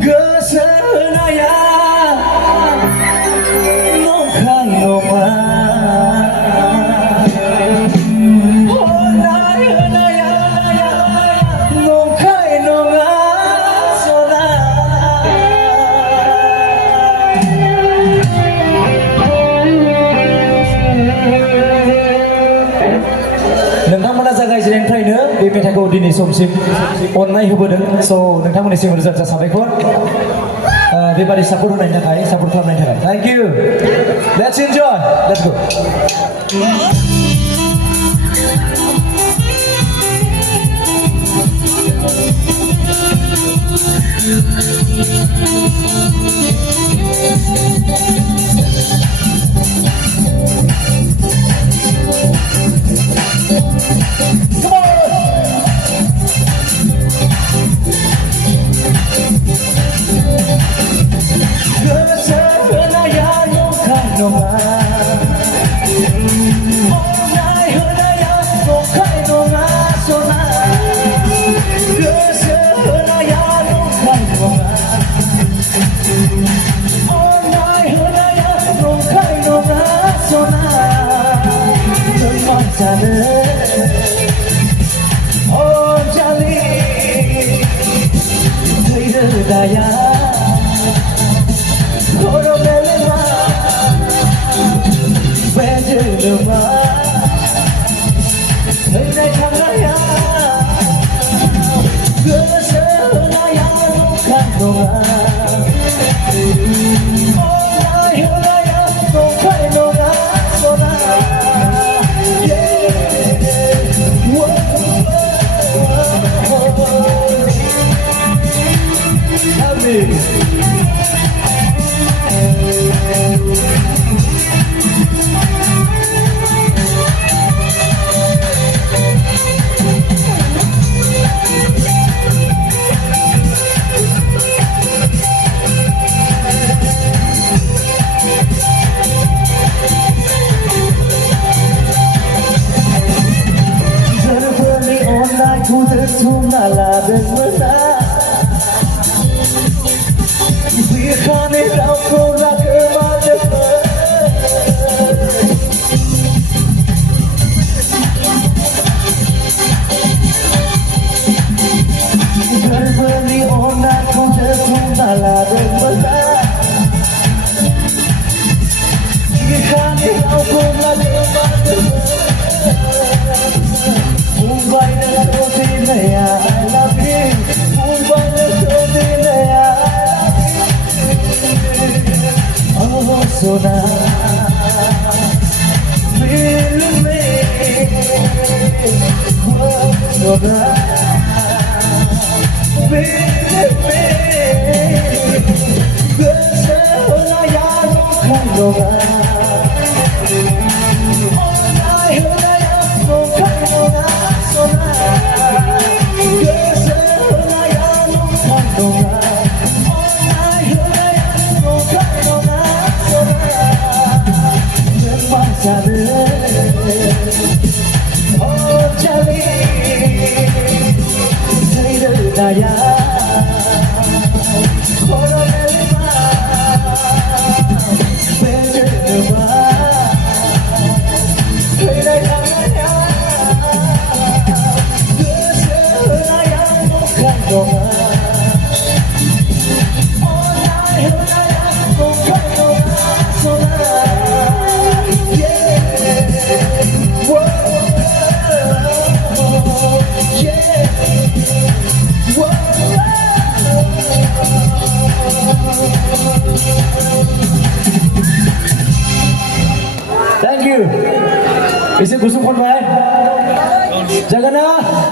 Gosanaya no kayoma Honaya naya no kainonga sona नोंथांमोना जागायजेननायनिफ्रायनो बे मेथाइखौ दिनै समसिम अननाय होबोदों स' नोंथांमोननिसिम रोजा रोजा साबायखर बेबादि सापर्ट होनायनि थाखाय सापर्ट खालामनायनि थाखाय थैंक इउ let's enjoy let's go Oh Jali, daya, koro melema, bejelema, hendak kaya, kesenaya bukan doa. Ku tertunala bermata Biarkan kau pulang ke mana Berbeli onak ku tertunala bermata Biarkan kau pulang ke mana Mumbai na tote naya I love you Mumbai na tote naya I love you Oh sona Feel me Oh sona Feel me Kesana yang kandungan Oh Jali, daya, koro melema, bejelema, hendak kaya, kesenaya bukan doa. Thank you. Isi kusuk kon bhai. Jangan